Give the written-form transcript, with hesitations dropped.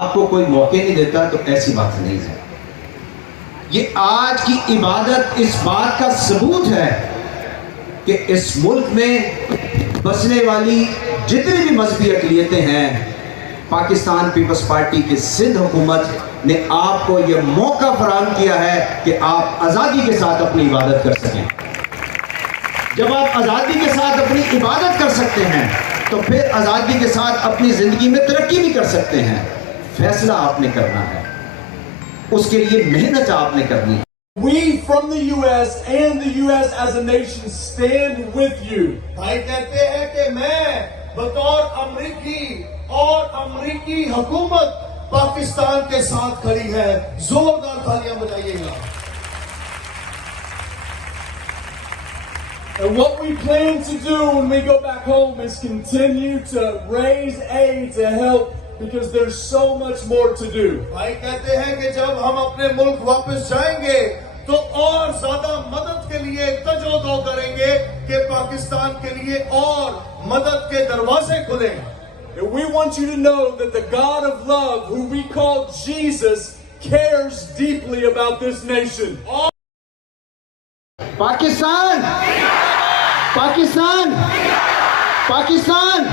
आपको कोई मौके नहीं देता तो ऐसी बात नहीं है। ये आज की इबादत इस बात का सबूत है कि इस मुल्क में बसने वाली जितनी भी मजहबी अक़लियतें हैं, पाकिस्तान पीपल्स पार्टी की सिंध हुकूमत ने आपको यह मौका फराहम किया है कि आप आज़ादी के साथ अपनी इबादत कर सकें। जब आप आज़ादी के साथ अपनी इबादत कर सकते हैं तो फिर आज़ादी के साथ अपनी ज़िंदगी में तरक्की भी कर सकते हैं। फैसला आपने करना है, उसके लिए मेहनत आपने करनी है। We from the US and the US as a nation stand with you. भाई कहते हैं कि मैं बतौर अमरीकी और अमरीकी हुकूमत पाकिस्तान के साथ खड़ी है। जोरदार तालियां बजाइएगा। And what we plan to do when we go back home is continue to raise aid to help, because there's so much more to do. भाई कहते हैं कि जब हम अपने मुल्क वापस जाएंगे तो और ज्यादा मदद के लिए तजोदो करेंगे कि पाकिस्तान के लिए और मदद के दरवाजे खुले। And we want you to know that the God of love, who we call Jesus, cares deeply about this nation. Pakistan, Pakistan, Pakistan.